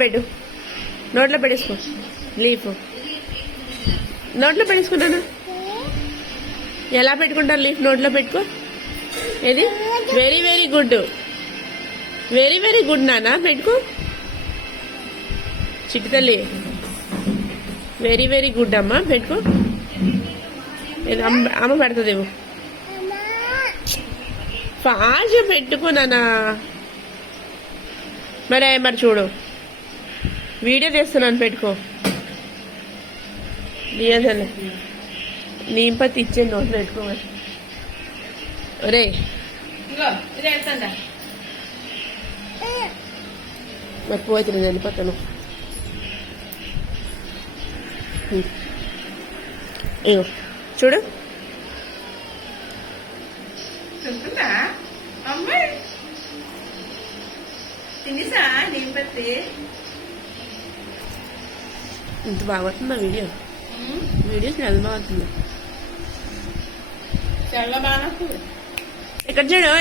పెట్టు, నోట్లో పెట్టేసుకో. లీఫ్ నోట్లో పెట్టేసుకున్నాను. ఎలా పెట్టుకుంటారు లీఫ్? నోట్లో పెట్టుకో. ఏది? Very very good, very very good నాన్న. పెట్టుకో చిట్టి తల్లి, వెరీ వెరీ గుడ్ అమ్మా. పెట్టుకో. నేను అమ్మ పెడుతుందేమో. ఫాస్ట్ పెట్టుకున్నానా? మరి చూడు, వీడియో తీస్తున్నాను. పెట్టుకో. దియాజలే నీంపతి ఇచ్చే నోట్లో పెట్టుకో. ఒరే మరి పోతుంది, నేను వెళ్ళిపోతాను. ఇగో చూడు. ఇంత బాగా పడుతుందా వీడియో? వీడియో చాలా బాగుంటుంది. చాలా బాగా ఇక్కడ చూడు.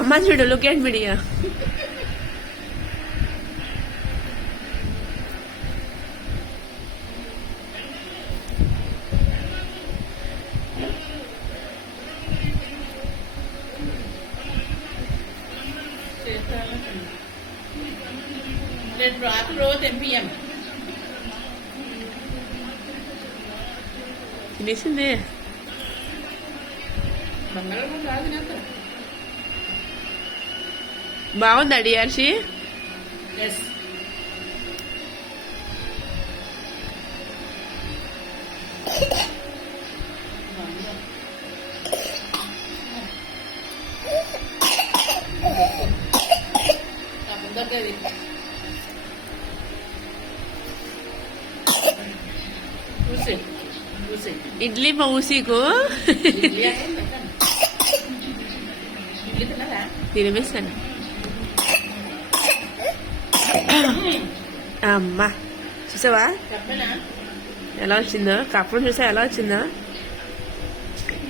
అమ్మ చూడు, లుక్ ఎట్ వీడియో. రేపు రాత్రి రోజు తెంపియ్యం. తినేసిందే. మంగళవారం రాదు నాకు. బాగుందా డిఆర్సి? ఎస్. ఇడ్లీ మౌసీకు తినిపిస్తాను. అమ్మా చూసావా ఎలా వచ్చిందో? కప్పను చూసా ఎలా వచ్చిందో?